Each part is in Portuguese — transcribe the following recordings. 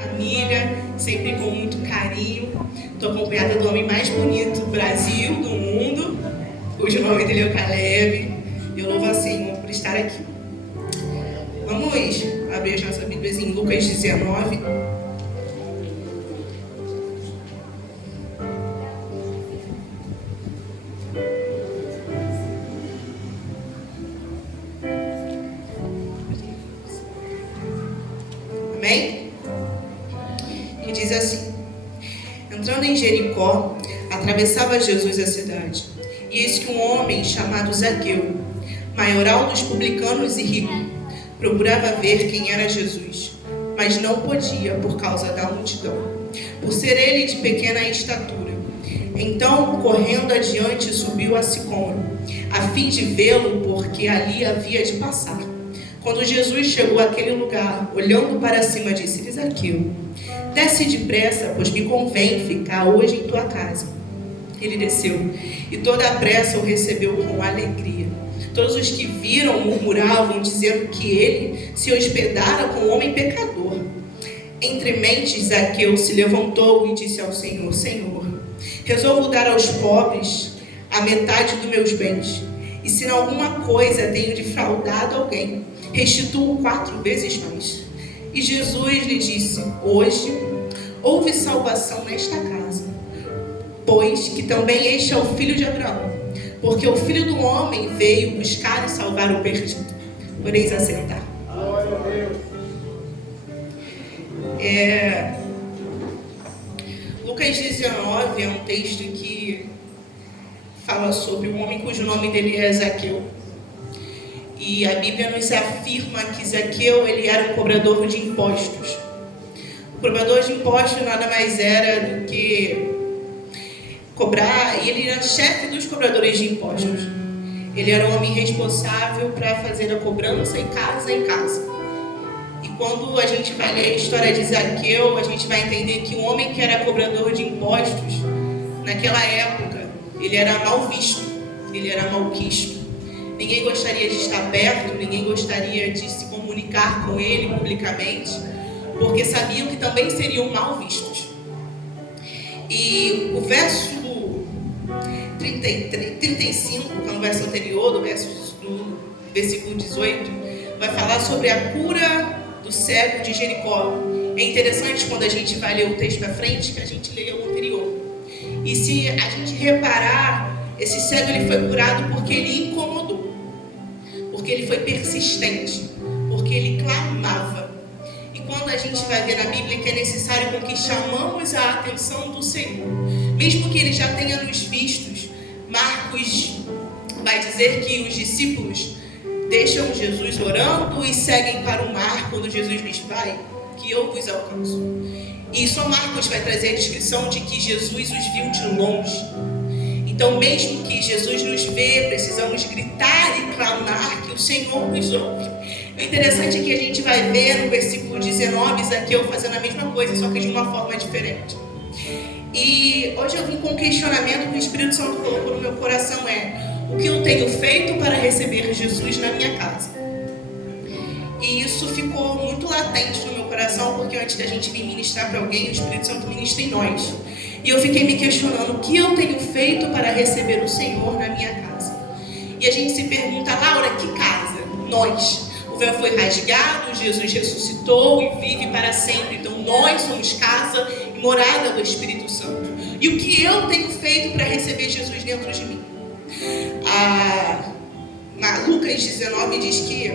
família, sempre com muito carinho. Estou acompanhada do homem mais bonito do Brasil, do mundo, cujo nome dele é o Caleb. Eu louvo ao Senhor por estar aqui. Vamos abrir as nossas Bíblias em Lucas 19. Amém? Que diz assim: entrando em Jericó, atravessava Jesus a cidade. E eis que um homem chamado Zaqueu, maioral dos publicanos e rico, procurava ver quem era Jesus, mas não podia por causa da multidão, por ser ele de pequena estatura. Então, correndo adiante, subiu a sicômoro, a fim de vê-lo, porque ali havia de passar. Quando Jesus chegou àquele lugar, olhando para cima, disse-lhe: Zaqueu, desce depressa, pois me convém ficar hoje em tua casa. Ele desceu, e toda a pressa o recebeu com alegria. Todos os que viram murmuravam, dizendo que ele se hospedara com um homem pecador. Entre mentes, Zaqueu se levantou e disse ao Senhor: Senhor, resolvo dar aos pobres a metade dos meus bens, e se em alguma coisa tenho defraudado alguém, restituo 4 vezes mais. E Jesus lhe disse: hoje houve salvação nesta casa, pois que também este é o filho de Abraão, porque o Filho do Homem veio buscar e salvar o perdido. Podeis assentar. Glória a Deus. Lucas 19 é um texto que fala sobre um homem cujo nome dele é Zaqueu. E a Bíblia nos afirma que Zaqueu ele era um cobrador de impostos. O cobrador de impostos nada mais era do que cobrar, e ele era chefe dos cobradores de impostos. Ele era o homem responsável para fazer a cobrança em casa. E quando a gente vai ler a história de Zaqueu, a gente vai entender que o homem que era cobrador de impostos, naquela época, ele era mal visto, ele era malquisto. Ninguém gostaria de estar perto, ninguém gostaria de se comunicar com ele publicamente, porque sabiam que também seriam mal vistos. E o verso 35, que é o verso anterior, do versículo 18, vai falar sobre a cura do cego de Jericó. É interessante quando a gente vai ler o texto à frente, que a gente lê o anterior. E se a gente reparar, esse cego ele foi curado porque ele incomodou, porque ele foi persistente, porque ele clamava. E quando a gente vai ver na Bíblia que é necessário com que chamamos a atenção do Senhor, mesmo que ele já tenha nos vistos, Marcos vai dizer que os discípulos deixam Jesus orando e seguem para o mar quando Jesus lhes vai, que eu vos alcanço. E só Marcos vai trazer a descrição de que Jesus os viu de longe. Então, mesmo que Jesus nos vê, precisamos gritar e clamar que o Senhor nos ouve. O interessante é que a gente vai ver no versículo 19, Zaqueu fazendo a mesma coisa, só que de uma forma diferente. E hoje eu vim com um questionamento que o Espírito Santo colocou no meu coração: o que eu tenho feito para receber Jesus na minha casa? E isso ficou muito latente no meu coração, porque antes da gente vir ministrar para alguém, o Espírito Santo ministra em nós. E eu fiquei me questionando: o que eu tenho feito para receber o Senhor na minha casa? E a gente se pergunta: Laura, que casa? Nós. O véu foi rasgado, Jesus ressuscitou e vive para sempre. Então nós somos casa e morada do Espírito Santo. E o que eu tenho feito para receber Jesus dentro de mim? Lucas 19 diz que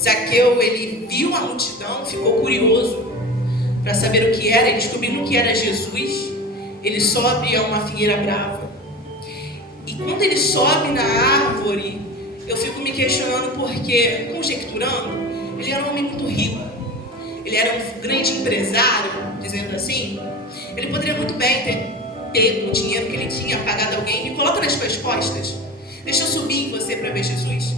Zaqueu, ele viu a multidão, ficou curioso para saber o que era, e descobrindo que era Jesus, ele sobe a uma figueira brava. E quando ele sobe na árvore, eu fico me questionando porque, conjecturando, ele era um homem muito rico, ele era um grande empresário, dizendo assim. Ele poderia muito bem ter pego o dinheiro que ele tinha, pagado alguém, me coloca nas suas costas, deixa eu subir em você para ver Jesus,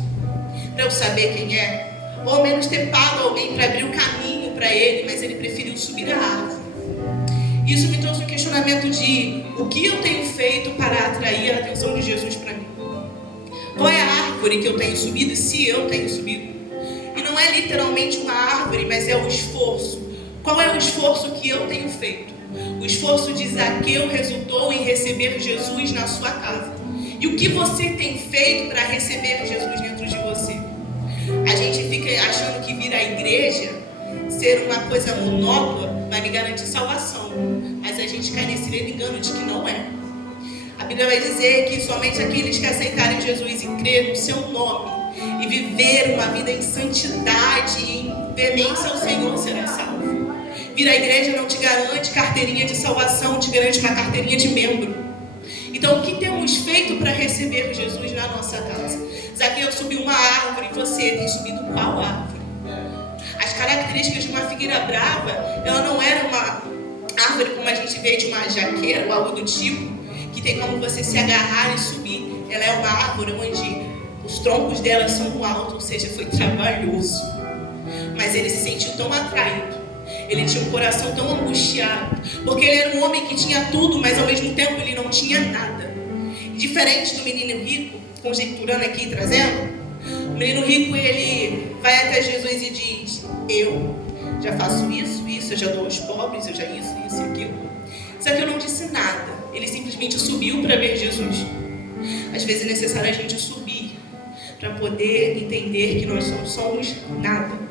para eu saber quem é. Ou ao menos ter pago alguém para abrir o caminho para ele, mas ele preferiu subir a árvore. Isso me trouxe um questionamento de o que eu tenho feito para atrair a atenção de Jesus para mim. Qual é a árvore que eu tenho subido e se eu tenho subido? E não é literalmente uma árvore, mas é o esforço. Qual é o esforço que eu tenho feito? O esforço de Zaqueu resultou em receber Jesus na sua casa. E o que você tem feito para receber Jesus dentro de você? A gente fica achando que vir à igreja, ser uma coisa monótona, vai me garantir salvação. Mas a gente cai nesse engano de que não é. A Bíblia vai dizer que somente aqueles que aceitarem Jesus e crer no seu nome e viver uma vida em santidade e em veemência ao Senhor será salvo. Vir à igreja não te garante carteirinha de salvação, te garante uma carteirinha de membro. Então, o que temos feito para receber Jesus na nossa casa? Zaqueu subiu uma árvore, você tem subido qual árvore? As características de uma figueira brava, ela não era uma árvore como a gente vê de uma jaqueira ou algo do tipo, que tem como você se agarrar e subir. Ela é uma árvore onde os troncos dela são altos, ou seja, foi trabalhoso. Mas ele se sentiu tão atraído. Ele tinha um coração tão angustiado, porque ele era um homem que tinha tudo, mas ao mesmo tempo ele não tinha nada. Diferente do menino rico, conjecturando aqui, trazendo, o menino rico, ele vai até Jesus e diz: eu já faço isso, eu já dou aos pobres, eu já isso e aquilo. Só que eu não disse nada. Ele simplesmente subiu para ver Jesus. Às vezes é necessário a gente subir para poder entender que nós não somos nada.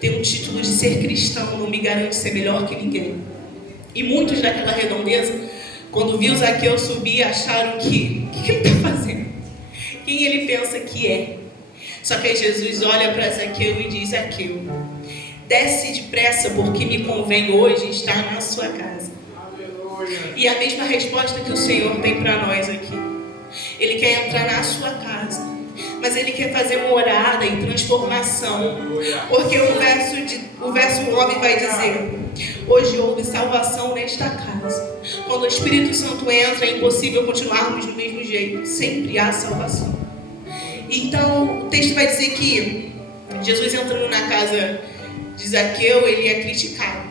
Ter um título de ser cristão não me garante ser melhor que ninguém. E muitos daquela redondeza, quando viu Zaqueu subir, acharam que o que ele está fazendo? Quem ele pensa que é? Só que aí Jesus olha para Zaqueu e diz: Zaqueu, desce depressa, porque me convém hoje estar na sua casa. E a mesma resposta que o Senhor tem para nós aqui. Ele quer entrar na sua casa, mas Ele quer fazer morada e transformação. Porque o verso 9 vai dizer: hoje houve salvação nesta casa. Quando o Espírito Santo entra, é impossível continuarmos do mesmo jeito. Sempre há salvação. Então o texto vai dizer que Jesus entrando na casa de Zaqueu, ele é criticado.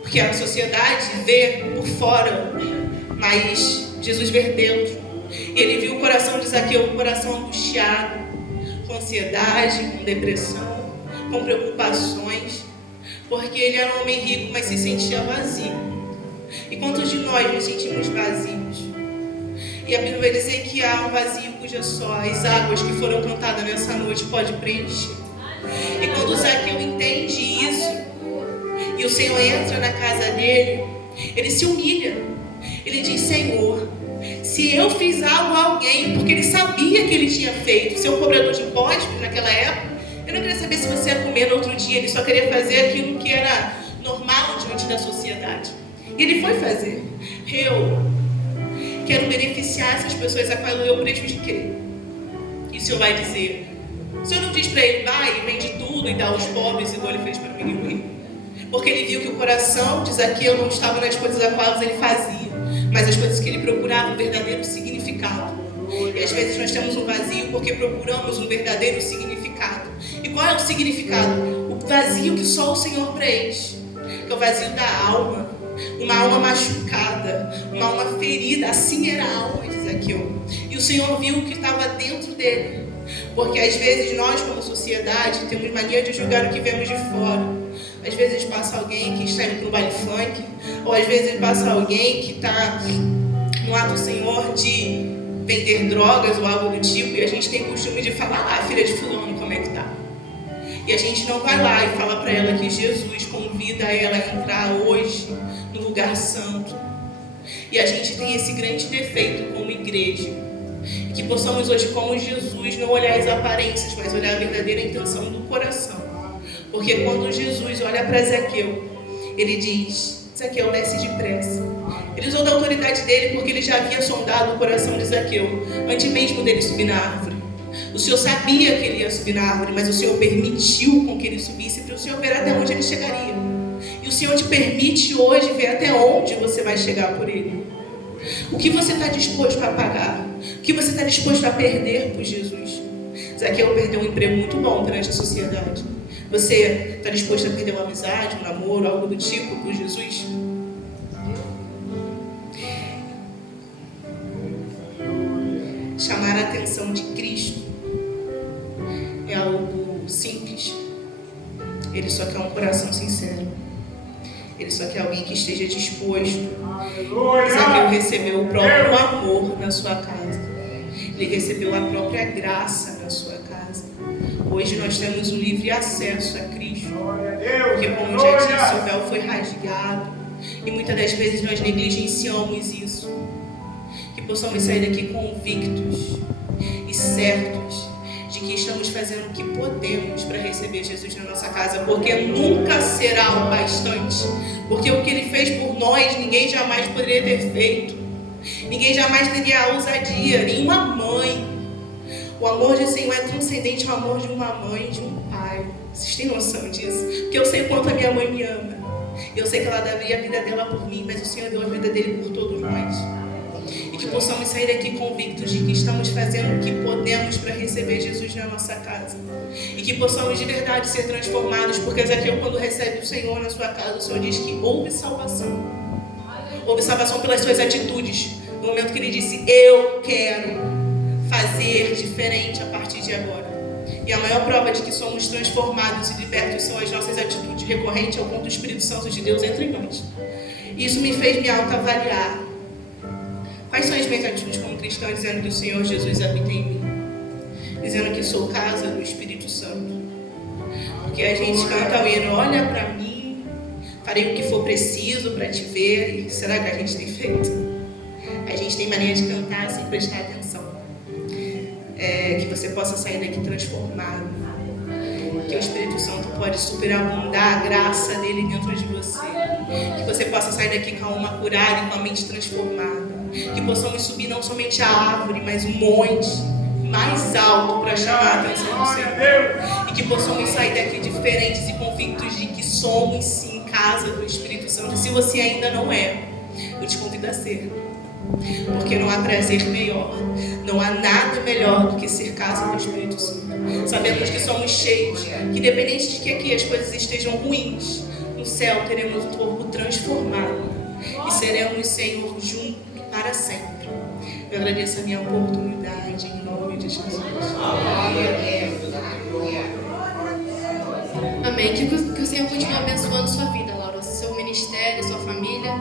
Porque a sociedade vê por fora, mas Jesus vê dentro. E ele viu o coração de Zaqueu, um coração angustiado, com ansiedade, com depressão, com preocupações, porque ele era um homem rico, mas se sentia vazio. E quantos de nós nos sentimos vazios? E a Bíblia vai dizer que há um vazio cuja só as águas que foram cantadas nessa noite pode preencher. E quando Zaqueu entende isso, e o Senhor entra na casa dele, ele se humilha. Ele diz: Senhor, se eu fiz algo a alguém, porque ele sabia que ele tinha feito, ser um cobrador de impostos naquela época, eu não queria saber se você ia comer no outro dia, ele só queria fazer aquilo que era normal diante da sociedade. E ele foi fazer. Eu quero beneficiar essas pessoas a qual eu prejudiquei. E o Senhor vai dizer: o Senhor não diz para ele: vai e vende tudo e dá aos pobres, igual ele fez para o menino rico. Porque ele viu que o coração de Zaqueu não estava nas coisas a quais ele fazia, mas as coisas que ele procurava um verdadeiro significado. E às vezes nós temos um vazio porque procuramos um verdadeiro significado. E qual é o significado? O vazio que só o Senhor preenche, que é o vazio da alma. Uma alma machucada, uma alma ferida. Assim era a alma de Zaqueu. E o Senhor viu o que estava dentro dele. Porque às vezes nós, como sociedade, temos mania de julgar o que vemos de fora. Às vezes passa alguém que está indo para o baile funk, ou às vezes passa alguém que está no ato Senhor de vender drogas ou algo do tipo, e a gente tem costume de falar: filha de fulano, como é que tá? E a gente não vai lá e fala para ela que Jesus convida ela a entrar hoje no lugar santo. E a gente tem esse grande defeito como igreja, e que possamos hoje, como Jesus, não olhar as aparências, mas olhar a verdadeira intenção do coração. Porque quando Jesus olha para Zaqueu, ele diz: Zaqueu, desce depressa. Ele usou da autoridade dele porque ele já havia sondado o coração de Zaqueu antes mesmo dele subir na árvore. O Senhor sabia que ele ia subir na árvore, mas o Senhor permitiu com que ele subisse para o Senhor ver até onde ele chegaria. E o Senhor te permite hoje ver até onde você vai chegar por ele. O que você está disposto a pagar? O que você está disposto a perder por Jesus? Zaqueu perdeu um emprego muito bom perante a sociedade. Você está disposto a perder uma amizade, um namoro, algo do tipo por Jesus? Chamar a atenção de Cristo é algo simples, Ele só quer um coração sincero. Ele só quer alguém que esteja disposto. Zaqueu recebeu o próprio amor na sua casa. Ele recebeu a própria graça na sua casa. Hoje nós temos o livre acesso a Cristo. Porque, como eu já disse, o véu foi rasgado. E muitas das vezes nós negligenciamos isso. Que possamos sair daqui convictos e certos de que estamos fazendo o que podemos para receber Jesus na nossa casa, porque nunca será o bastante, porque o que Ele fez por nós, ninguém jamais poderia ter feito, ninguém jamais teria a ousadia, nenhuma mãe. O amor de Senhor é transcendente ao amor de uma mãe e de um pai. Vocês têm noção disso? Porque eu sei quanto a minha mãe me ama, eu sei que ela daria a vida dela por mim, mas o Senhor deu a vida dele por todos nós. E que possamos sair daqui convictos de que estamos fazendo o que podemos para receber Jesus na nossa casa. E que possamos de verdade ser transformados, porque Zaqueu, quando recebe o Senhor na sua casa, o Senhor diz que houve salvação. Houve salvação pelas suas atitudes. No momento que ele disse, eu quero fazer diferente a partir de agora. E a maior prova de que somos transformados e libertos são as nossas atitudes recorrentes ao ponto do Espírito Santo de Deus entre nós. Isso me fez me autoavaliar. Quais são as minhas atitudes como cristão, dizendo que o Senhor Jesus habita em mim? Dizendo que sou casa do Espírito Santo. Porque a gente canta o hino, olha para mim, farei o que for preciso para te ver. E será que a gente tem feito? A gente tem mania de cantar sem prestar atenção. Que você possa sair daqui transformado. Que o Espírito Santo pode superabundar a graça dele dentro de você. Que você possa sair daqui com a alma curada e com a mente transformada. Que possamos subir não somente a árvore, mas um monte mais alto para chamar a atenção do Senhor. E que possamos sair daqui diferentes e convictos de que somos sim casa do Espírito Santo. E se você ainda não é, eu te convido a ser. Porque não há prazer melhor, não há nada melhor do que ser casa do Espírito Santo. Sabemos que somos cheios, que independente de que aqui as coisas estejam ruins, no céu teremos um corpo transformado e seremos Senhor juntos para sempre. Eu agradeço a minha oportunidade em nome de Jesus. Amém. Que o Senhor continue abençoando sua vida, Laura, seu ministério, sua família.